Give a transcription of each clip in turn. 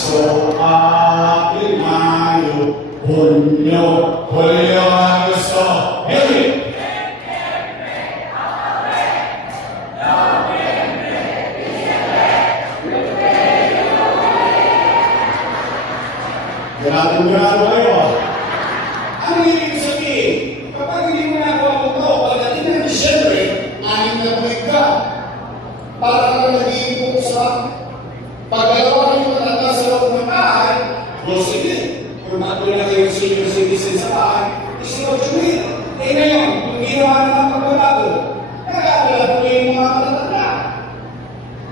Marso, Abril, Mayo, Junio, Julio, Agosto, Henry! Ganado kayo. Ano ibig sabihin? Kapag hindi mo nagawa mo ito, pagdating ng Disyembre, 6 na buwig ka. Para ka nag-iipon sa pagdalawa ng mga sa loob ng bahay, 12 din. Kung natuloy na kayo senior citizen sa bahay, is not true. Eh ngayon, kung ginawa na ng pagbabago, nag-aalala ko yung mga matatanda.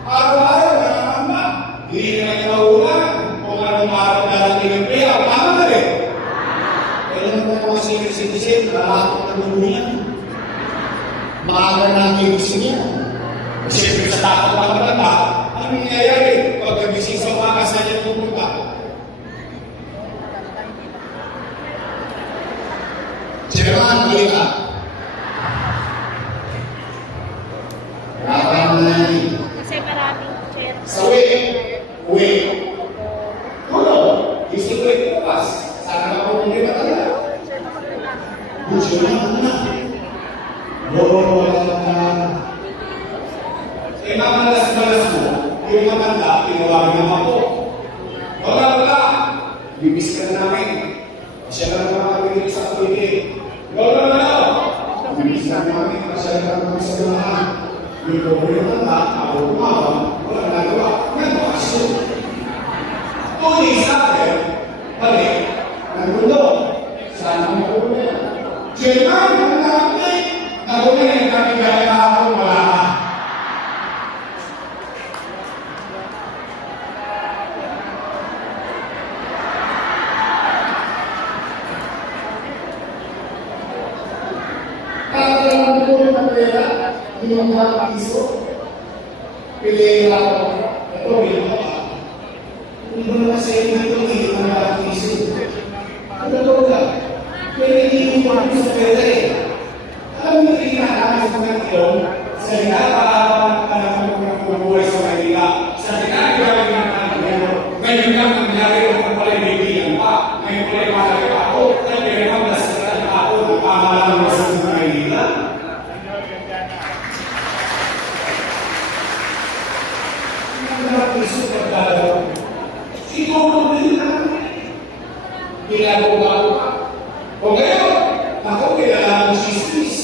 Araw-araw, nakakamba. Hindi na kayo maulan. Kung anong araw darating ang payout, tama na rin. Kailan naman mga senior citizen, malakot na gulo yan. Maaga na ang gigising yan. Siyempre sa takot ng matanda, ano nangyayari? Pagkagising sa umaga, saan niya pupunta? Chairman, balik ka. Kasi maraming chair. Sa uwi. Tulog. Gising ko ito bukas. Sana na po hindi matanda. Gusto na. Wala na. Eh, mamalas-malas mo, yung matanda, tinawagan naman po. Wala. Bibis ka na namin. Siya na naman kami dito sa kapitid. Wala. Bibis ka na namin. Siya na naman sa ganahan. Yung pobre yung matanda, ako kumawang, wala nagawa. Nagpakasyon. Tuloy sa akin, balik, nagmundo. Sana mo po na. Chairman, ang nakapit. Nagunin ang kami gaya kahapon, wala ka. Kaya po ng pera, yung mga piso, piliin ako. Ito, bilang ako. Hindi mo naman sa inyo ito, yung mga piso. Ano ito ka? Pwede hindi mo mga piso pera eh. Alam mo yung hinahanap sa mga ilong, sa hinahanap ng buhay sa Maynila, sa hinahanap ng mga ilong, ngayon lang nangyari kung pala ibibigan pa, ngayon pala imalaki pa ako, kaya naman nasiran pa ako, napamalang mo sa Maynila. Piso pagdalaw. Siguro din namin. Ginagawa ka. O ngayon, ako kailangan ng sistis.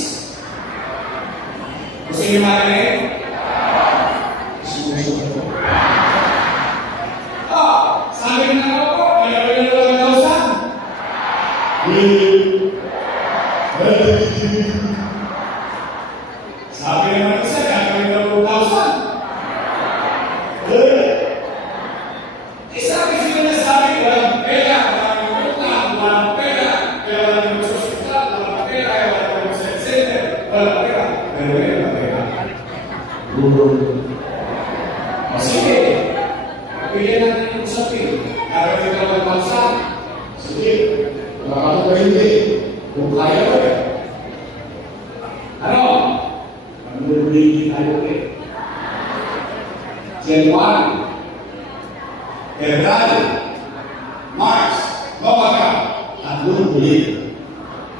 Gusto niyo marinig? Sabi na ako, kaya ko yung 1,000. Sabi naman isa, kaya ko yung 2,000. Sabi sila na sabi, walang pera, walang utang, walang pera, kaya walang masusuklat, walang pera, walang center, walang pera. Pero walang pera. O sige, pagpilihan natin yung usapin. Karating ka ng bansa. Sige, makakot ka hindi. Kung kaya ko eh. Ano? Manulunigin tayo eh. January, February, March, November, tatlong bulan.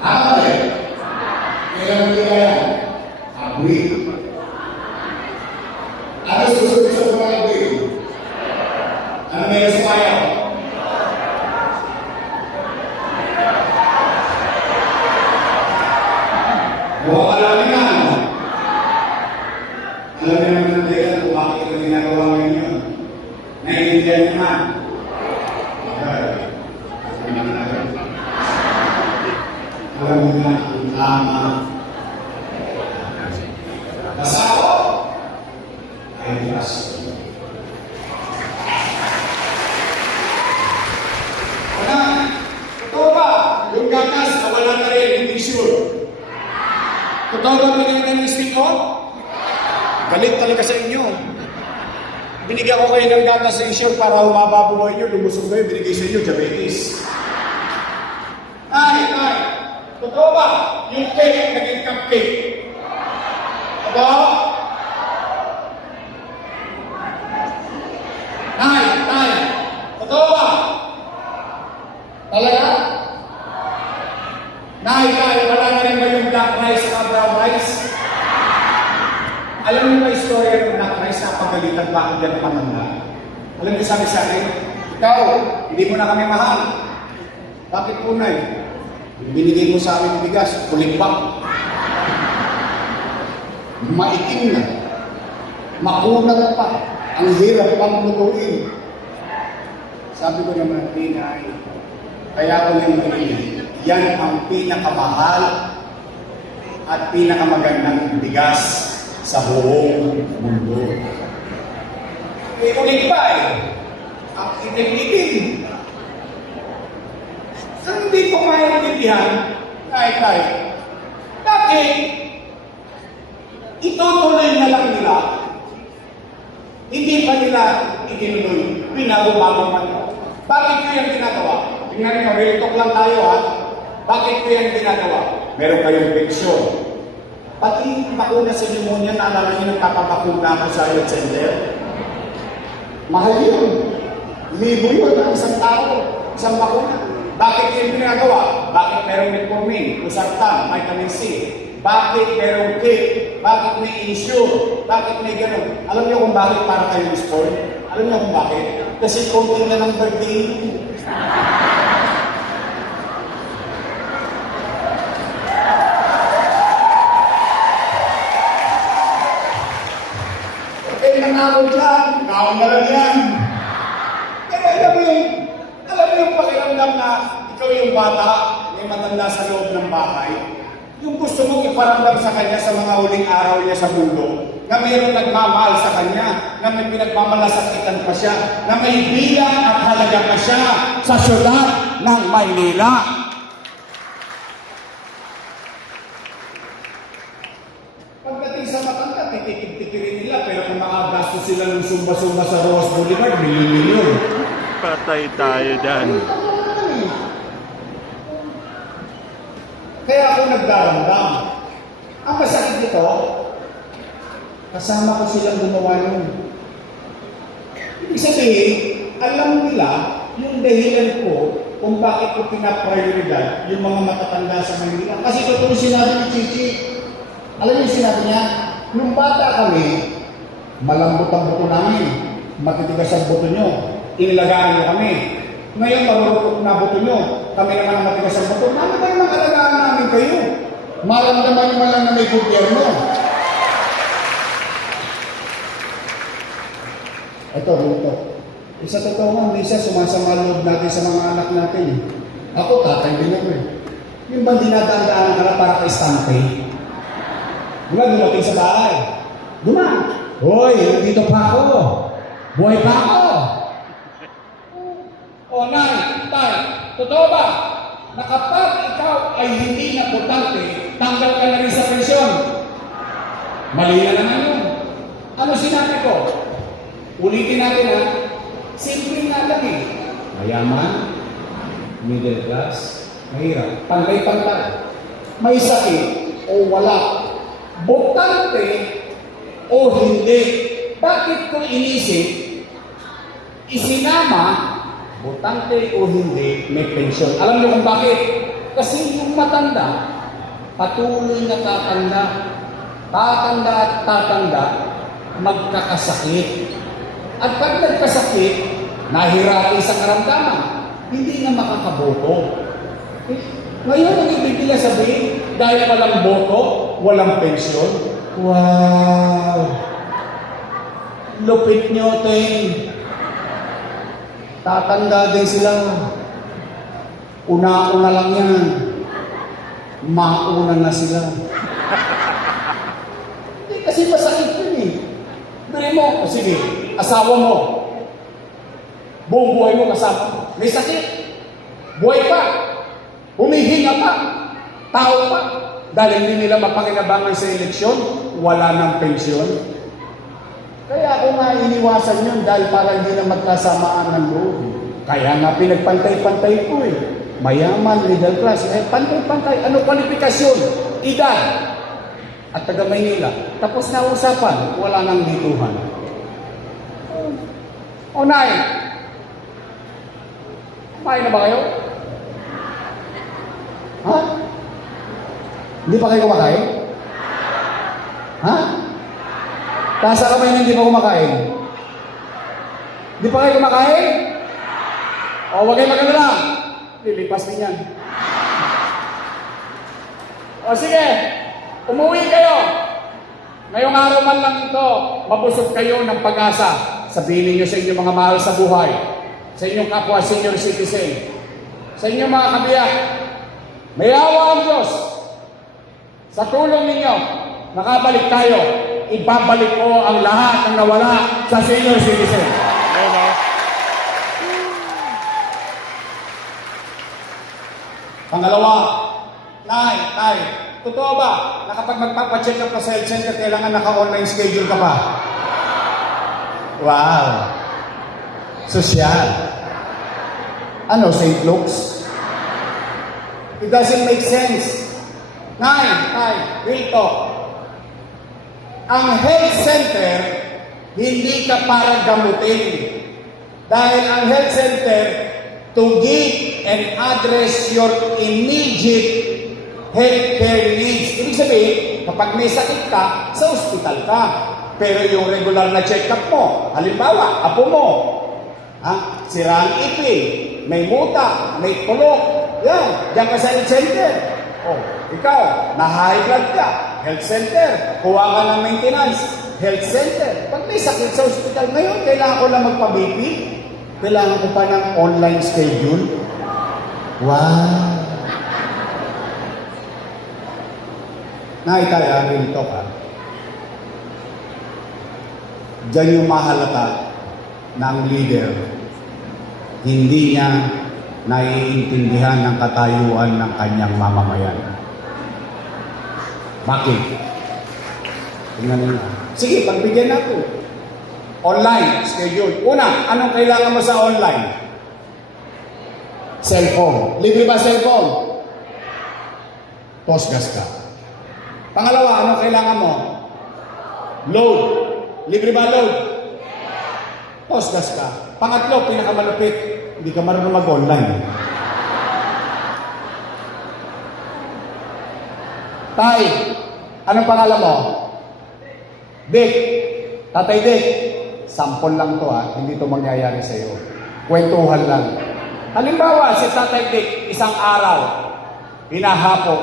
Ano rin? Kailan mo yan? Abril. Ano susunod sa mga Abril? Ano meron sa kaya? Buwang alamin na ano? Alam niyo naman ang dahilan kung bakit ito ginagawa ngayon yun. Naiintindihan niyo man. Alam niyo na ang tama. Basta ako, ay trust. Ano? Totoo ba? Yung gatas, nawala na rin, hindi sure. Totoo ba pinagin ng speak on? Galit talaga sa inyo. Binigyan ko kayo ng gatas sa isyo para humaba buhay nyo. Lumusog kayo, binigay sa inyo, diabetes. Ay, totoo ba? Yung cake, naging cupcake. Totoo? Ay, Totoo ba? Talaga? Nay, wala na rin ba yung black rice at brown rice? Alam niyo ba istorya ng black rice na pagalitan pa ako dyan ng matanda? Alam niyo sabi sa akin, ikaw, hindi mo na kami mahal. Bakit po, Nay? Binigay mo sa amin bigas, kulit pa. Maitim na. Makunat pa. Ang hirap pang lutuin. Sabi ko naman, Nay, kaya ko yung binili. Yan ang pinakamahal at pinakamagandang bigas sa buong mundo. Eh, ulit pa eh. Ang itim-itim. Ang hindi ko maintindihan, kahit bakit itutuloy na lang nila, hindi pa nila itinuloy, pinabago man. Bakit ko yan ginagawa? Tingnan nyo, real talk lang tayo ha. Bakit ko yan ginagawa? Meron kayong pensyon. Pati bakuna sa pneumonia, naalala nyo nagpapabakuna ako sa health center? Mahal yun. Libo yun ang isang tao, isang bakuna. Bakit yun ginagawa? Bakit merong metformin, losartan, vitamin C? Bakit merong cake? Bakit may insure? Bakit may gano'n? Alam niyo kung bakit para kayo sport? Alam niyo kung bakit? Kasi konti na ng birthday. Nanakot lang, naon na lang yan. Kaya alam mo yung pakiramdam na ikaw yung bata, may matanda sa loob ng bahay, yung gusto mong iparamdam sa kanya sa mga huling araw niya sa mundo, na mayroong nagmamahal sa kanya, na may pinagmamalasakitan pa siya, na may bilang at halaga pa siya sa syudad ng Maynila. Pagdating sa matanda, titikip-tikirin nila, pero kung makagastos sila ng sumba-sumba sa Roas Boulevard, milyon-milyon. Patay tayo dyan. Kaya ako nagdaramdam. Ang masakit nito, kasama ko silang gumawa nun. Ibig sabihin, alam nila yung dahilan ko kung bakit ko pinaprioridad yung mga matatanda sa Manila. Kasi totoo sinabi ni Chichi. Alam niyo sinabi niya, nung bata kami, malambot ang buto namin, matitigas ang buto nyo, inilagaan niyo kami. Ngayon, marurupok na buto nyo, kami naman ang matigas ang buto. Ano ba yung makalagaan namin kayo? Maramdaman nyo man lang na may gobyerno. Ito. Isa totoo nga, minsan sumasama loob natin sa mga anak natin. Ako, tatay din ako eh. Yung bang dinadaan-daan ka na para kay Stampay? Mula dumating sa bahay. Hoy, nandito pa ako. Buhay pa ako. O Nay, Tay, totoo ba na kapag ikaw ay hindi na importante, tanggal ka na rin sa pensyon? Mali na naman yun. Ano sinabi ko? Ulitin natin ha. Simple nga lang eh. Mayaman, middle class, mahirap, pantay-pantay. May sakit o wala. Botante o hindi. Bakit ko inisip, isinama, botante o hindi, may pensyon. Alam niyo kung bakit? Kasi yung matanda, patuloy na tatanda at tatanda, magkakasakit. At pag nagkasakit, nahirapi sa karamdaman, hindi na makakaboto. Ngayon, ang ibig nila sabihin, dahil walang boto, walang pensyon. Wow! Lupit nyo, Teng. Tatanda din sila. Una-una lang yan. Mauna na sila. Hindi kasi masakit yun eh. Bili mo, sige, asawa mo. Buong buhay mo kasama. May sakit. Buhay pa. Humihinga pa. Tao pa. Dahil hindi nila mapakinabangan sa eleksyon, wala ng pensyon. Kaya ako nga iniwasan yun dahil para hindi na magkasamaan ng loob. Kaya nga pinagpantay-pantay ko eh. Mayaman, middle class. Eh, pantay-pantay. Ano kwalifikasyon? Edad. At taga Maynila. Tapos na usapan, wala nang dituhan. O Nay, Kumain na ba kayo? Ha? Hindi pa kayo kumakain? Ha? Taas ang kamay na hindi pa kumakain? Hindi pa kayo kumakain? O, huwag kayo mag-alala. Lilipas din yan. O sige, umuwi kayo. Ngayong araw man lang ito, mabusog kayo ng pag-asa. Sabihin niyo sa inyong mga mahal sa buhay, sa inyong kapwa senior citizen, sa inyong mga kabiyak, may awa ang Diyos. Sa tulong ninyo, nakabalik tayo. Ibabalik ko ang lahat ng nawala sa senior citizen. Pangalawa, Tay, totoo ba na kapag magpapacheck up ka sa health center, kailangan naka-online schedule ka pa? Wow! Sosyal. Ano, St. Luke's? It doesn't make sense. Tay, real talk. Ang health center, hindi ka para gamutin. Dahil ang health center, to give and address your immediate healthcare needs. Ibig sabihin, kapag may sakit ka, sa ospital ka. Pero yung regular na check-up mo, halimbawa, apo mo, sira ang ipin, may muta, may tulok, yan, diyan ka sa health center. Oh, ikaw, na-high blood ka, health center, kuha ka ng maintenance, health center. Pag may sakit sa ospital, ngayon, kailangan ko lang magpa-BP, kailangan ko pa ng online schedule. Wow! Naitaya, real talk ha. Diyan yung mahalata ng leader. Hindi niya naiintindihan ng katayuan ng kanyang mamamayan. Bakit? Tingnan niyo. Sige, pagbigyan natin. Online schedule. Una, anong kailangan mo sa online? Cellphone. Libre ba cellphone? Postgas ka. Pangalawa, anong kailangan mo? Load. Libre ba load? Postgas ka. Pangatlo, pinakamalupit, hindi ka marunong mag-online. Tay, anong pangalan mo? Dick. Tatay Dick. Sample lang to hindi to mangyayari sa iyo. Kwentuhan lang. Halimbawa, si Tatay Dick, isang araw, hinahapo.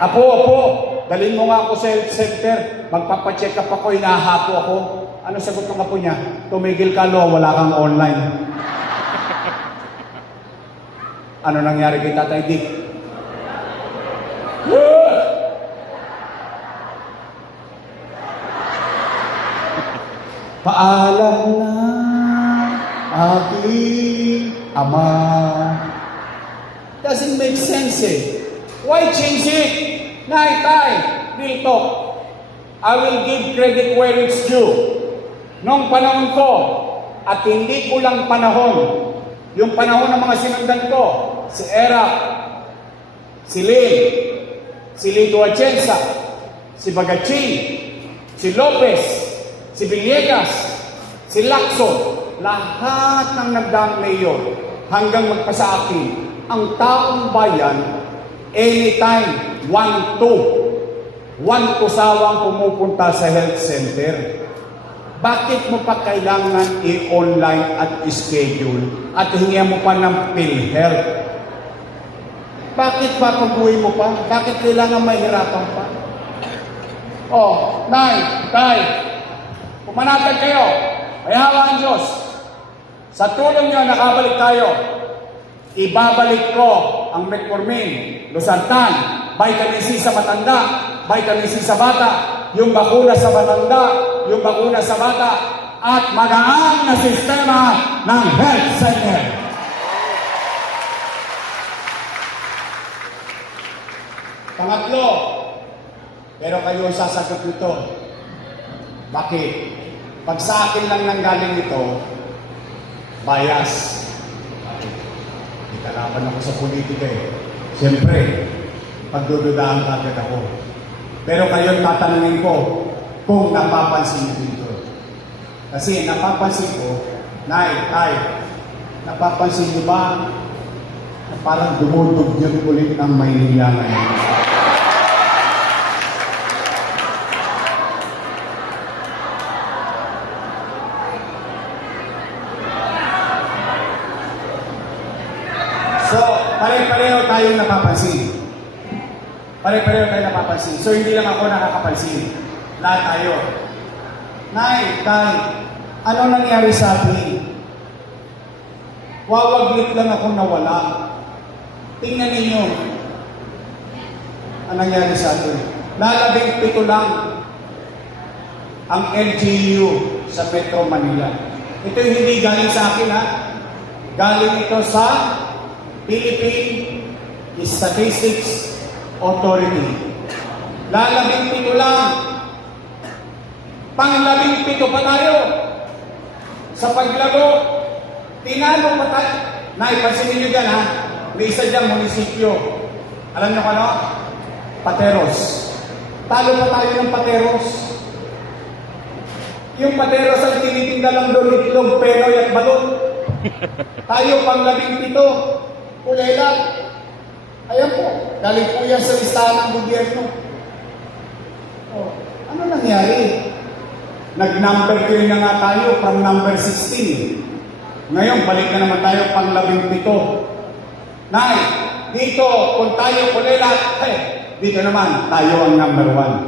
Apo, dalhin mo nga ako sa health center. Magpapacheck up ako, hinahapo ako. Ano sagot ng apo niya? Tumigil ka, wala kang online. Ano nangyari kay Tatay Dick? Paalam na aking ama. Doesn't make sense Why change it? Tay, real talk. I will give credit where it's due. Nung panahon ko, at hindi ko lang panahon, yung panahon ng mga sinundan ko, si Era, si Lynn, si Lito Atienza, si Bagachin, si Lopez, si Villegas, si Lacson, lahat ng nagdaang mayor hanggang magpasa akin, ang taong bayan, anytime, one to sawang pumupunta sa health center. Bakit mo pa kailangan i-online at i-schedule at hingihan mo pa ng PhilHealth? Bakit papaguhin mo pa? Bakit kailangan mahirapan pa? Oh, Tay, pumanatag kayo. May hawa ang Diyos. Sa tulong niyo, nakabalik tayo. Ibabalik ko ang Metformin, Losartan, Vitamin C sa matanda, Vitamin C sa bata, yung bakuna sa matanda, yung bakuna sa bata, at magaan na sistema ng health center. Pangatlo, pero kayo ang sasagot nito. Bakit? Pag sa akin lang nanggaling ito, bias. Ikalaban ako sa politika Siyempre, pagdududaan agad ako. Pero kayo tatanungin ko kung napapansin niyo dito. Kasi napapansin ko, Nay, napapansin niyo ba na parang dumudugyot ulit ang Maynila ngayon? So, pare-pareho tayong napapansin. Pare-pareho tayong napapansin. So, hindi lang ako nakakapansin. Lahat tayo. Nay, ano nangyari sa atin? Wawaglit lang akong nawala. Tingnan ninyo. Ang nangyari sa atin. Lalabing-7 lang ang LGU sa Metro Manila. Ito yung hindi galing sa akin, ha? Galing ito sa Philippine Statistics Authority. Lalabing-7 lang. Pang-17 pa tayo. Sa paglago, tinalo pa tayo. Naipansinin nyo dyan, ha? May isa dyan, munisipyo. Alam nyo ano? Pateros. Talo pa tayo ng Pateros. Yung Pateros ang tinitinda lang doon, itlog, penoy at balot. Tayo pang-17. Kulela. Ayan po. Galing po yan sa listahan ng gobyerno. Oh, ano nangyari? Nag-number 3 na nga tayo from number 16. Ngayon, balik na naman tayo pang 17. Nay, dito, kung tayo kulela, dito naman, tayo ang number 1.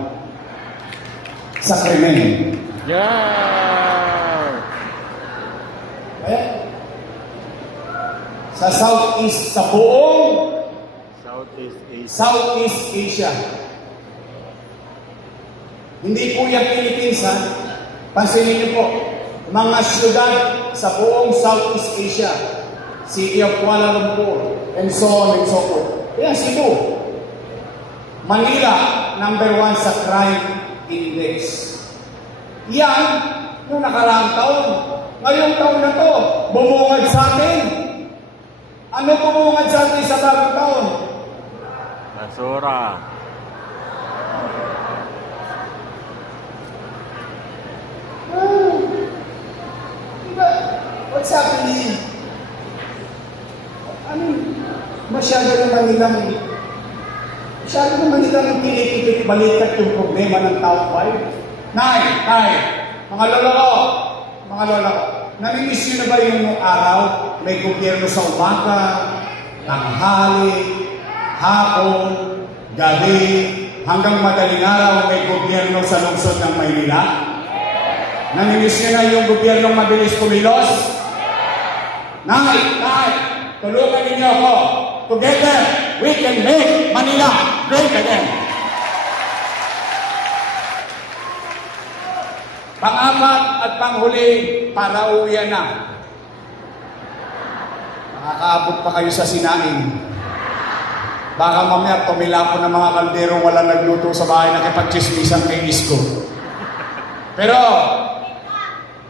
Sa krimen. Yeah! Sa Southeast, sa buong Southeast Asia. Southeast Asia. Hindi po yan Philippines, ha? Pansinin niyo po, mga syudad sa buong Southeast Asia, City of Kuala Lumpur, and so on and so forth. Kaya Cebu. Manila, number 1 sa crime index. Yan, noong nakaraang taon. Ngayong taon na to, bumungad sa atin. Ano bumungad sa atin sa bagong taon? Basura. What's happening? Masyado naman nilang pinipit-balikat yung problema ng taong bayan. Nay, mga lola ko, namimiss nyo na ba yung araw, may gobyerno sa umaga, tanghali, hapon, gabi, hanggang madaling araw may gobyerno sa lungsod ng Maynila? Namimiss nyo na yung gobyernong mabilis kumilos? Nay, tulungan ninyo ako. Together, we can make Manila great again. Pang-apat at panghuli, para uwian na. Makakaabot pa kayo sa sinaing. Baka mamaya tumila po ng mga kaldero walang nagluto sa bahay na kipag-chismisan kay Isko. Pero,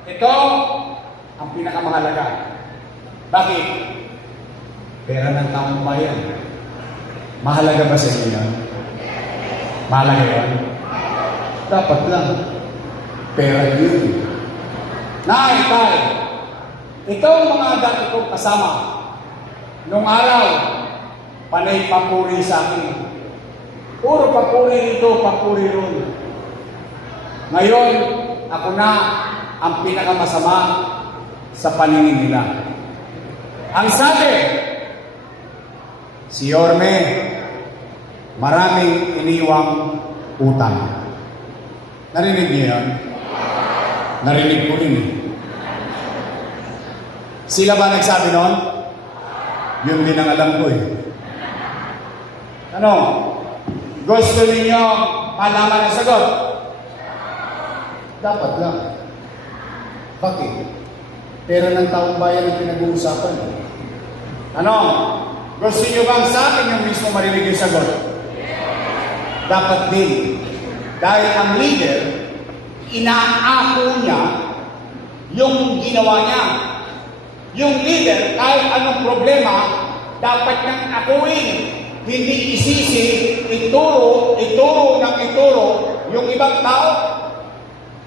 ito ang pinakamahalaga. Bakit? Pera ng taong bayan. Mahalaga ba sa inyo yan? Mahalaga yan? Dapat lang. Pera yun. Nay, ito ang mga dati kong kasama. Nung araw, panay papuri sa akin. Puro papuri dito, papuri ron. Ngayon, ako na ang pinakamasama sa paningin nila. Ang sabi, si Yorme, maraming iniwang utang. Narinig niyo yan? Narinig ko rin. Sila ba nagsabi noon? Yun din ang alam ko eh. Ano? Gusto ninyo malaman ang sagot? Dapat lang. Bakit? Pera ng taong bayan ang pinag-uusapan. Ano? Gusto niyo bang sa akin yung mismo marinig yung sagot? Dapat din. Dahil ang leader, inaako niya yung ginawa niya. Yung leader, kahit anong problema, dapat niyang akuin. Hindi isisi, ituro yung ibang tao.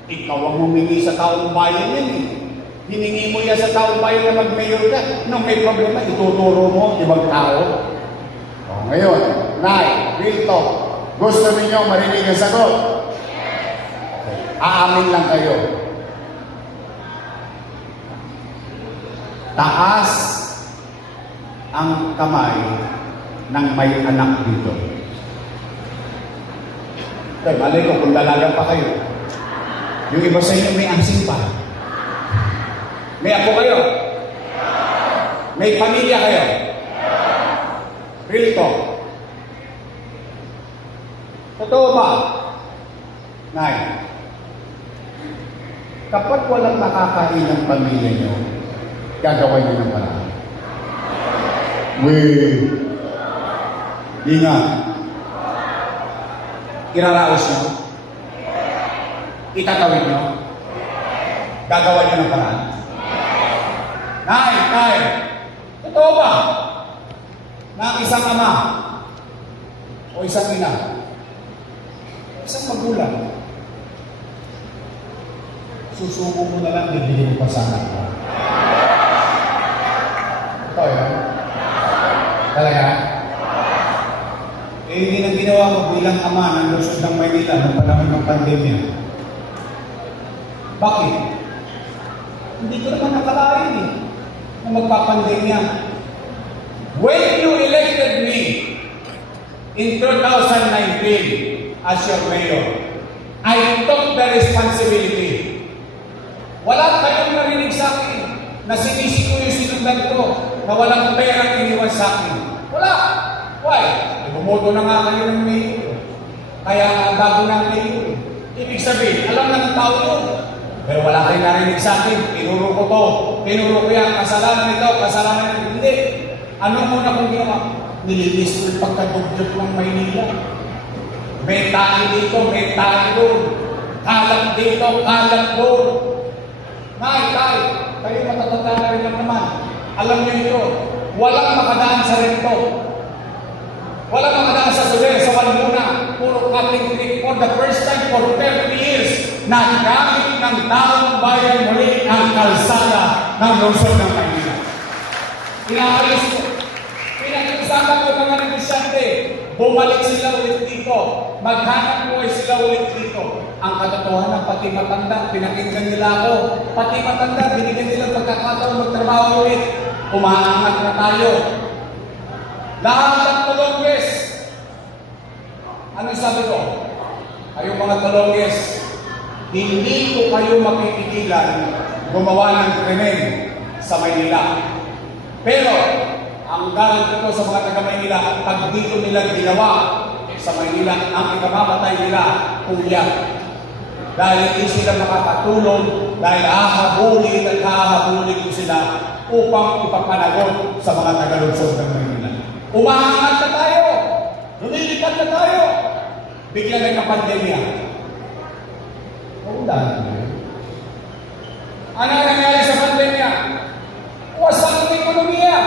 Ikaw ang humingi sa taong bayan yan eh. Hiningi mo yan sa taong bayan na mag-mayor ka. Nung may problema, ituturo mo ibang tao. O, ngayon, Nay, real talk. Gusto ninyo marinig ang sagot? Okay. Aamin lang kayo. Taas ang kamay ng may anak dito. Okay, malay ko kung dalaga pa kayo. Yung iba sa inyo may asin pa. May apo kayo? May pamilya kayo? Real talk. Totoo ba? Nay, kapag walang nakakain ng pamilya nyo, gagawa nyo ng paraan. Di nga. Iraraos nyo? Itatawid nyo? Gagawa nyo ng paraan? Nay, totoo ba na ang isang ama o isang ina, isang magulang, susuko mo na lang, bibigyan mo pa sa anak mo? Ito yun? Talaga? Eh, hindi nang ginawa ko bilang ama ng Lungsod ng Maynila ng panahon ng pandemya. Bakit? Hindi ko naman nakalain eh na magpapandemya. When you elected me in 2019 as your mayor, I took the responsibility. Wala kayong narinig sa akin na sinisi ko yung sinundan ko na walang perang iniwan sa akin. Wala. Why? Bumoto na nga kayo ng mayor. Kaya nga bago na mayor. Ibig sabihin, alam ng tao yun. Pero wala kayong narinig sa akin. Tinuro ko to. Tinuro ko yan. Kasalanan nito. Kasalanan nito. Hindi. Ano muna kong ginawa? Nililis ko yung pagkadugyot ng Maynila. May tayo dito. May tayo doon. Kalat dito. Kalat doon. Nay, kayo matatanda na rin lang naman. Alam niyo ito. Walang makadaan sa rento. Walang makadaan sa Soler, sa Walmuna. Puro cutting creek for the first time for 30 years. Nagamit ng taong bayan muli ang kalsada ng Lungsod ng Maynila. Pinaalis ko. Pinag-usapan ko mga negosyante. Bumalik sila ulit dito. Maghanap buhay sila ulit dito. Ang katotohanan, pati matanda, pinakinggan nila ako. Pati matanda, binigyan nila pagkakataon magtrabaho ulit. Umaangat na tayo. Lahat ng tulongges. Ano sabi ko? Kayong mga tulongges, hindi ko kayo mapipigilan gumawa ng krimen sa Maynila. Pero, ang garanti ko sa mga taga-Maynila, pag dito nila ginawa sa Maynila, ang ikamamatay nila, kuya. Dahil hindi sila makakatulong, dahil hahabulin at hahabulin ko sila upang ipapanagot sa mga taga-lungsod ng Maynila. Umaangat na tayo! Lumilipad na tayo! Bigla nagka-pandemya. Ano ang nangyari sa pandemya? Wasak ang ekonomiya.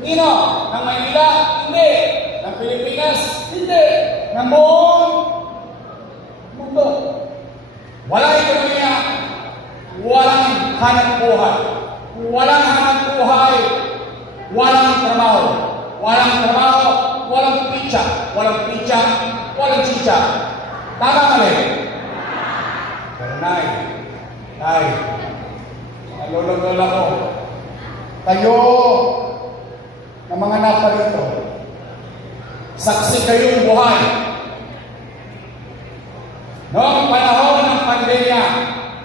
Nino? Ng Maynila? Hindi. Ng Pilipinas? Hindi. Ng buong mundo. Walang ekonomiya. Walang hanap buhay. Walang hanap buhay. Walang trabaho. Walang trabaho. Walang pitsa. Walang pitsa. Walang chicha. Tama mali. Pero Nay, nalulog-lola ko. Kayo, na mga naparito, saksi kayong buhay. Noong panahon ng pandemya,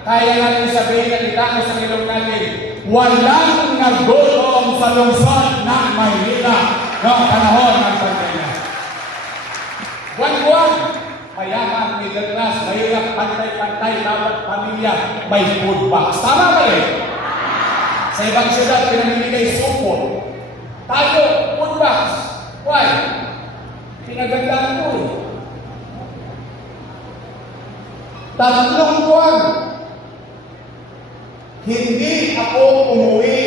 kaya natin sabihin na itako sa ilong natin, walang nagulong sa lungsod ng Maynila noong panahon ng pandemya. Buwan-buwan, mayaman, middle class, mahirap, pantay-pantay, bawat pamilya, may food box. Tama ba rin? Sa ibang syudad, pinamimigay supot. Tayo, food box. Why? Pinagandaan ko eh. 3 buwan, hindi ako umuwi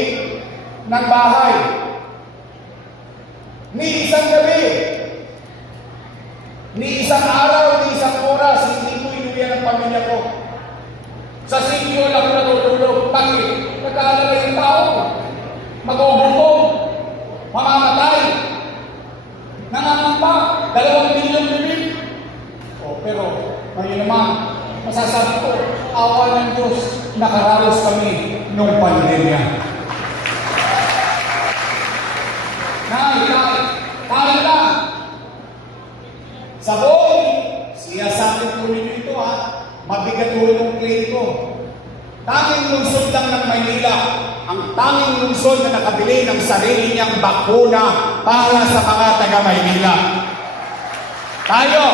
ng bahay. Ni isang gabi, ni isang araw, ni isang oras, hindi ko inuwi ang pamilya ko. Sa sitio lang ako natutulog. Bakit? Nag-aalala yung tao. Magugutom. Mamamatay. Nangangamba. 2 milyong bibig. Pero ngayon naman, masasabi ko, awa ng Diyos, nakaralos kami nung pandemya. Tayo lang. Sa buong, siya sabi ko ninyo ito mabigat ko yung claim ko. Tanging lungsod lang ng Maynila, ang tanging lungsod na nakabili ng sarili niyang bakuna para sa mga taga-Maynila. Tayo,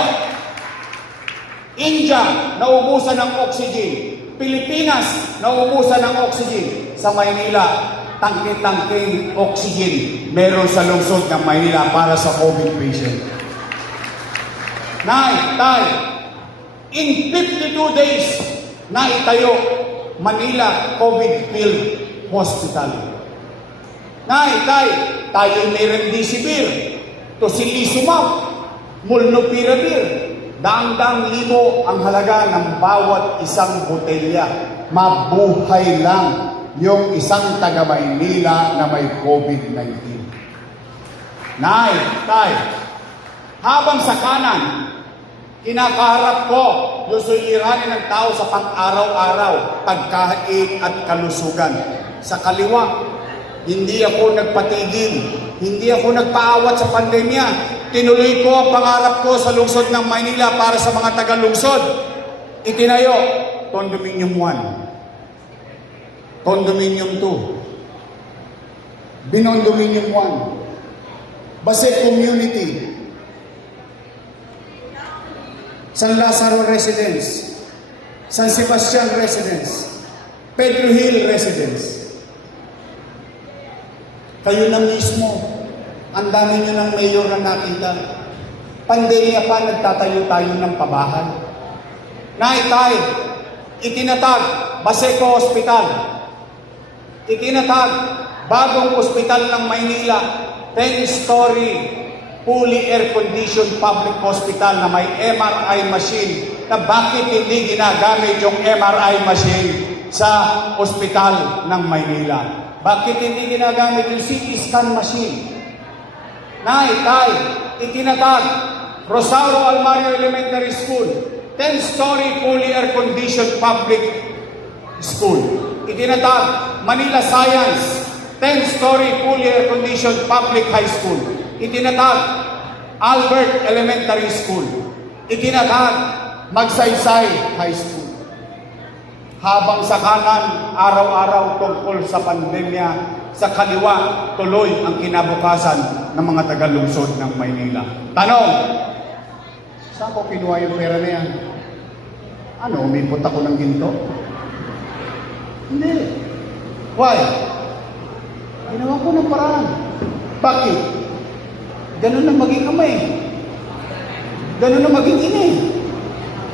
India, naubusan ng oxygen. Pilipinas, naubusan ng oxygen. Sa Maynila, tangke-tangkeng oxygen meron sa lungsod ng Maynila para sa COVID patient. Tay, in 52 days, naitayo Manila COVID-filled Hospital. Tay, tayo may remdesivir, tocilizumab, molnupiravir, daang-daang libo ang halaga ng bawat isang botelya. Mabuhay lang yung isang taga-Maynila na may COVID-19. Tay, habang sa kanan, kinakaharap ko yung suliranin ng tao sa pang-araw-araw, pagkain at kalusugan. Sa kaliwa, hindi ako nagpatigil, hindi ako nagpaawat sa pandemya. Tinuloy ko ang pangarap ko sa lungsod ng Maynila para sa mga taga-lungsod. Itinayo, Condominium 1, Condominium 2, Binondominium 1, Basset Community, San Lazaro Residence, San Sebastian Residence, Pedro Hill Residence. Kayo na mismo, ang dami nyo ng mayor na nakita. Pandemya pa, nagtatayo tayo ng pabahan. Tay, itinatag, Baseco Hospital. Itinatag, bagong ospital ng Maynila, 10-story, fully air-conditioned public hospital na may MRI machine, na bakit hindi ginagamit yung MRI machine sa ospital ng Maynila? Bakit hindi ginagamit yung CT scan machine? Tay, itinatag, Rosario Almario Elementary School, 10-story fully air-conditioned public school. Itinatag, Manila Science, 10-story fully air-conditioned public high school. Itinatag, Albert Elementary School. Itinatag, Magsaysay High School. Habang sa kanan, araw-araw tungkol sa pandemya, sa kaliwa, tuloy ang kinabukasan ng mga taga-lungsod ng Maynila. Tanong, saan ko kinuha yung pera na yan? Umipot ako ng ginto? Hindi. Why? Ginawa ko ng paraan. Bakit? Ganun na maging ama eh. Ganun na maging ina eh.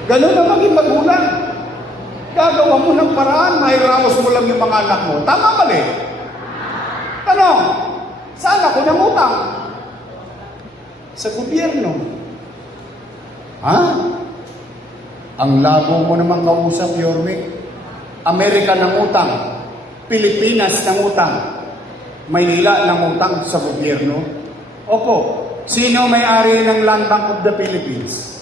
Ganun na maging magulang. Gagawa mo ng paraan, mahiraos mo lang yung mga anak mo. Tama mali? Tanong, saan ako nangutang? Sa gobyerno. Ang labo mo naman kausap, Yorme. Amerika nangutang, Pilipinas nangutang, Maynila nangutang sa gobyerno. Opo, sino may-ari ng Land Bank of the Philippines?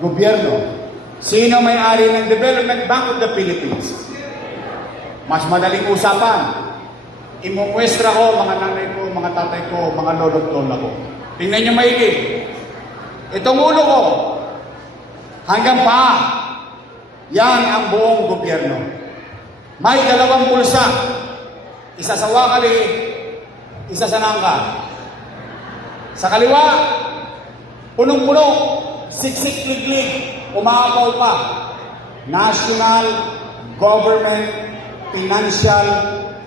Gobyerno. Sino may-ari ng Development Bank of the Philippines? Mas madaling usapan. Imumuestra ko, mga nanay ko, mga tatay ko, mga lolo't lola ko. Tingnan nyo maigi. Itong ulo ko, hanggang pa, yan ang buong gobyerno. May 2 bulsa. Isa sa wakali, isa sa nangka. Sa kaliwa, punong-puno, siksik-liglig, umakaw pa. National Government Financial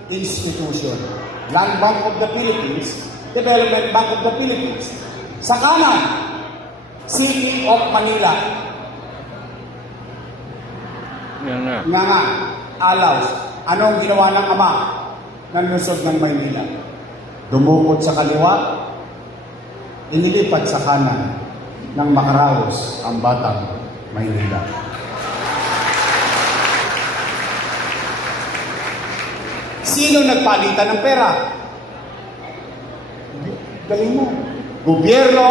Institution. Land Bank of the Philippines, Development Bank of the Philippines. Sa kanan, City of Manila. Nga, Alaws. Anong ginawa ng ama ng lungsod ng Maynila? Dumukot sa kaliwa, inilipat sa kanan ng makaraos ang batang Maynila. Sino nagpalitan ng pera? Galing mo. Gobyerno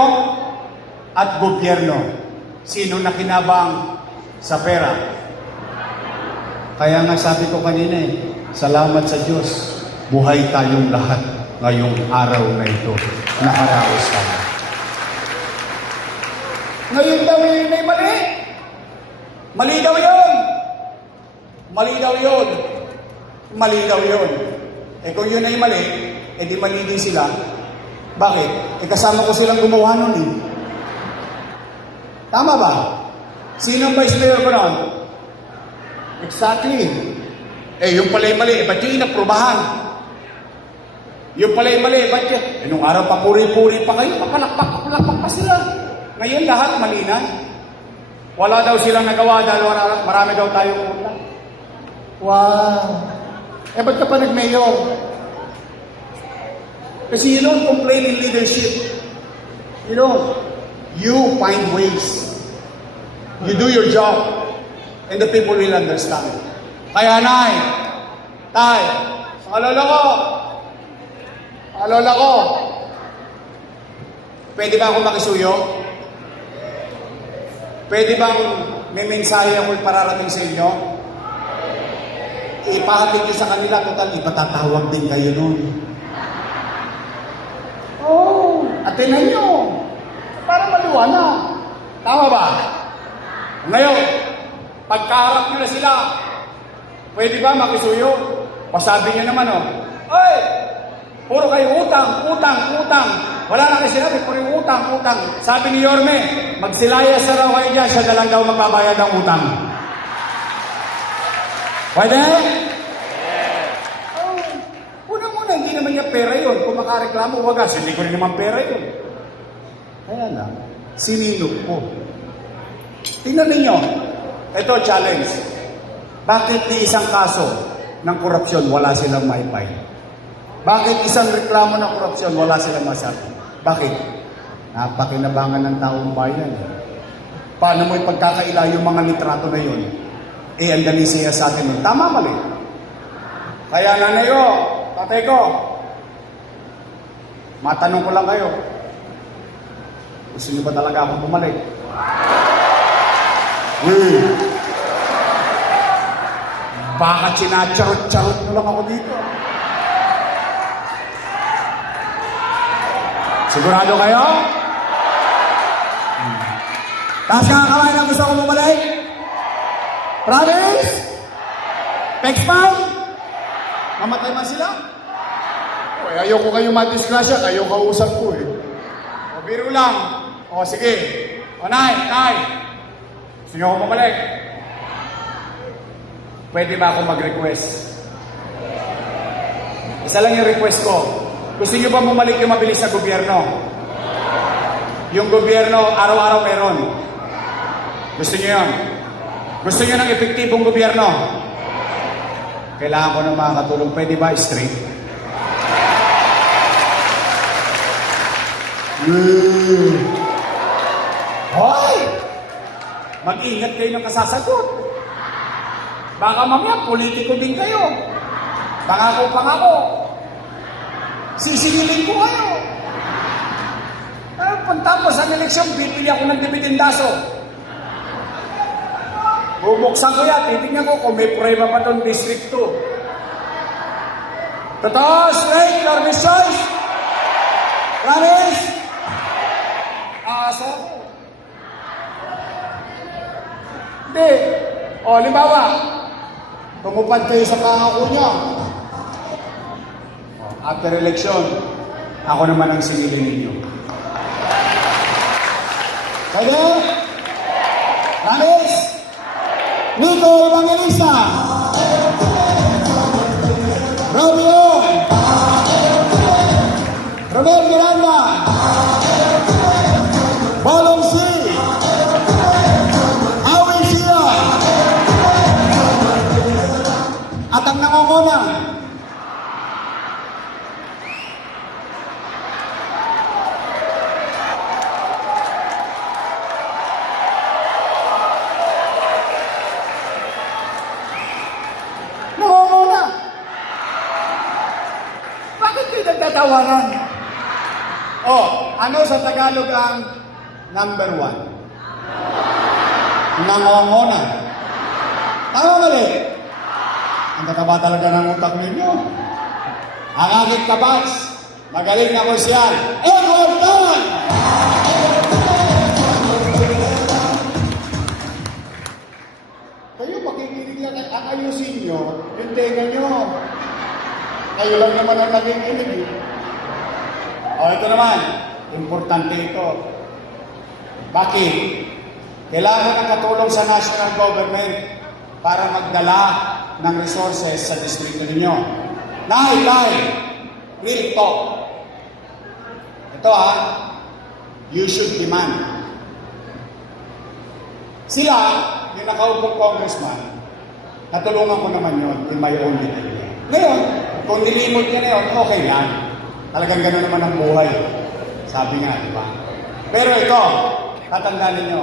at gobyerno. Sino nakinabang sa pera? Kaya nga sabi ko kanina salamat sa Diyos. Buhay tayong lahat ngayong araw na ito. Nakaraos tayo. Ngayon daw yun ay mali. Mali daw yun. Mali daw yun. Mali daw yun. Kung yun ay mali, di mali din sila. Bakit? Kasama ko silang gumawa nun Tama ba? Sino ang vice mayor ko nun? Exactly. Yung pala'y mali, ba't yung inaprubahan? Yung pala'y mali, ba't yung... nung araw pa puri-puri pa kayo, papalakpak pa sila. Ngayon lahat mali na. Wala daw silang nagawa dahil marami daw tayong ulang. Wow. Ba't ka pa nag-mayor? Kasi you don't complain in leadership. You find ways. You do your job. And the people will understand. Kaya Nay, Tay, alala ko, pwede ba ako makisuyo? Pwede bang may mensahe ako pararating sa inyo? Ipahatid niyo sa kanila, total, ipatatawag din kayo nun. Atinan nyo. Para maliwanag. Tama ba? Ngayon, pagkaharap nyo na sila, pwede ba makisuyo? Pasabi nyo naman, Ay! Puro kayo utang. Wala na kayo sinabi, puro utang. Sabi ni Yorme, magsilaya sa raw kayo dyan, siya na lang daw magbabayad ng utang. Pwede? Una-una, hindi naman niya pera yun. Kung makareklamo, wagas, hindi ko rin naman pera yun. Kaya lang, sinilog ko. Tingnan ninyo, ito challenge. Bakit di isang kaso ng korupsyon wala silang maipay? Bakit isang reklamo ng korupsyon wala silang masabi? Bakit? Napakinabangan ng taong bayan. Paano mo ipagkakaila yung mga litrato na yun? Ang dali siya sa atin. Tama mali. Kaya nanay ko, tatay ko, matanong ko lang kayo. Gusto niyo ba talaga akong bumalik? Bakit sinacharot-charot nyo lang ako dito? Sigurado kayo? Taas ka ang kamay na gusto kong bumalik? Promise? Pexpound? Mamatay man sila? Ayoko kayo madisgrasya, kayo kausap ko O biro lang. Sige. Nay. Gusto nyo akong bumalik? Pwede ba ako mag-request? Isa lang yung request ko. Gusto nyo ba bumalik yung mabilis sa gobyerno? Yung gobyerno, araw-araw meron. Gusto nyo yun? Gusto nyo ng epektibong gobyerno? Kailangan ko ng mga katulong. Pwede ba straight? Hoy! Mag-ingat kayo ng kasasagot. Baka mamaya, politiko din kayo. Pangako. Sisingilin ko kayo. Pagtapos ang eleksyon, bibili ako ng dibidendaso. Bubuksan ko yan, titignan ko kung may prueba pa itong District 2. Totoo, straight, Lord's choice. Promise? Asa ko. Hindi. Limbawa, tumupad kayo sa pangako niya. After election, ako naman ang sinilin ninyo. Kaya, Promise? Nico Evangelista, Romeo, Romel Miranda, Bolong C, Awi Sia, at ang nangunguna, tawanan. Oh, ano sa Tagalog ang number 1? Nangongonan. Tama mali? Ang tataba talaga ng utak ninyo. Ang aking kabats, magaling na ko siya. Everton! Kayo makikinig lang at ayusin nyo yung tenga nyo. Kayo lang naman ang nakikinig. O, ito naman. Importante ito. Bakit? Kailangan ng katulong sa national government para magdala ng resources sa distrito ninyo. Nay, real talk. Ito you should demand. Sila, yung nakaupong congressman, natulungan ko naman yun in my own little way. Ngayon, kung nilimot niya na yun, okay yan. Talagang gano'n naman ang buhay. Sabi nga, di ba? Pero ito, tatandaan ninyo,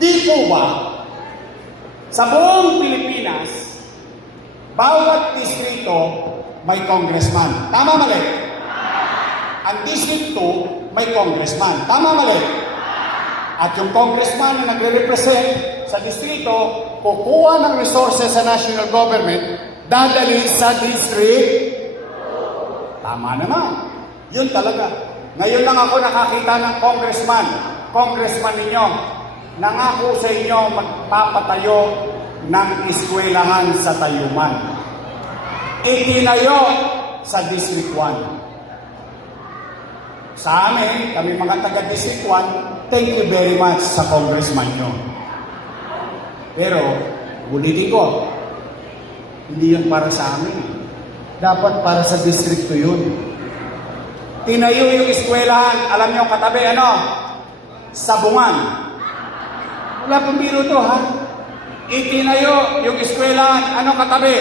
di po ba, sa buong Pilipinas, bawat distrito may congressman. Tama mali? Ang District 2 may congressman. Tama mali? At yung congressman na nagre-represent sa distrito, kukuha ng resources sa national government, dadali sa district. Tama naman. Yun talaga. Ngayon lang ako nakakita ng congressman ninyo, nangako sa inyo magpapatayo ng eskwelahan sa Tayuman. Itinayo sa District 1. Sa amin, kami mga taga-District 1, thank you very much sa congressman nyo. Pero, ulitin ko, hindi yun para sa amin. Dapat para sa District 2 yun. Tinayo yung eskwelahan, alam nyo katabi, Sabungan. Wala pong biro to, ha? Itinayo yung eskwelahan, katabi?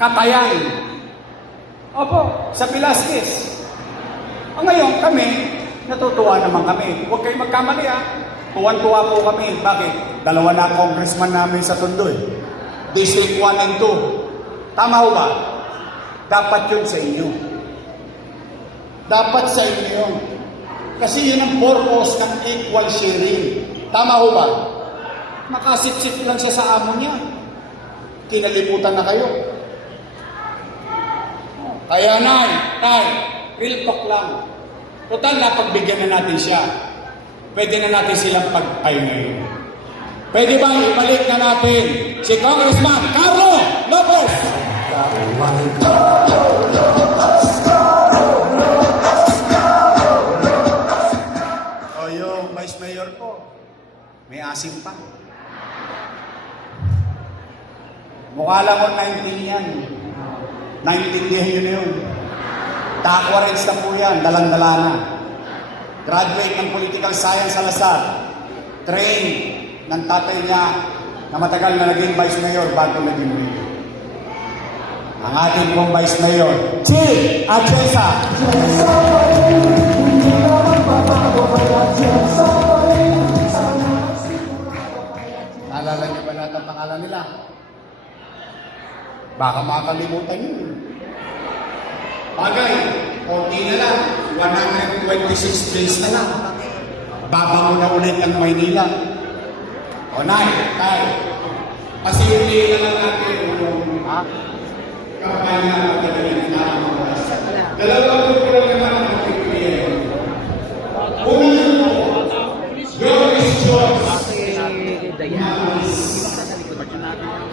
Katayan. Opo, sa Velasquez. O ngayon, kami, natutuwa naman kami. Huwag kayong magkamali, ha? Tuwan-tuwa po kami. Bakit? Dalawa na congressman namin sa Tondo, District 1 and 2. Tama ho ba? Dapat yun sa inyo. Dapat sa inyo yun. Kasi yun ang purpose ng equal sharing. Tama ho ba? Nakasip-sip lang siya sa amo niya. Kinalimutan na kayo. Kaya tay, real talk lang. Total na pagbigyan na natin siya. Pwede na natin silang pagpahingayin. Pwede ba ibalik na natin si Congressman Carlo Lopez? O yung Vice Mayor ko, may asim pa. Mukha lang ko 19 yan. 19 yun na yun. Takwarens na po yan, dalang-dala na. Graduate ng Political Science sa Lasal. Train ng tatay niya na matagal na naging Vice Mayor bago naging Mayor. Ang ating pong Vice Mayor, Chief Atienza. Naalala niyo ba lahat ang pangalan nila? Baka makakalimutan yun. Bagay, konti na lang, 126 days na lang. Babango na ulit ang Maynila. O tay, pasilili na lang natin yung kampanya na talagang naman. Dalawang grupo lang naman ang magpipilihan. Unang grupo, Joyce Jones.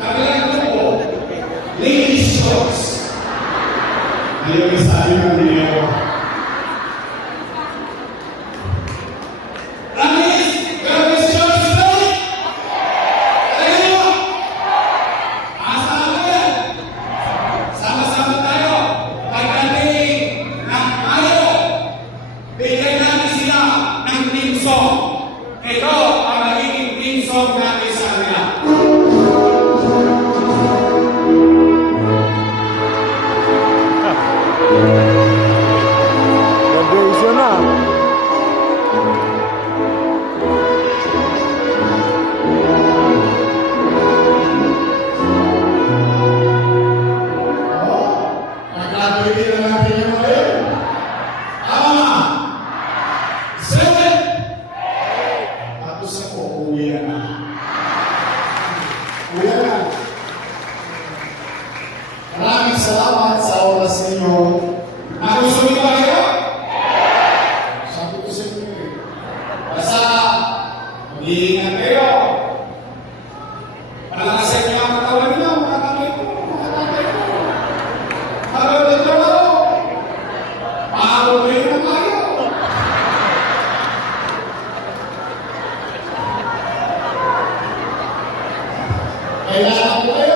Kabilang grupo, Ladies Jones. Ngayon sabi ng niyo, ito ang magiging team song natin sa kanila. Palakasan niyo ang katawan niyo, mga tatay ko, mga tatay ko. Habang nagtrabaho, paano kayo na tayo? Kailangan ko kayo.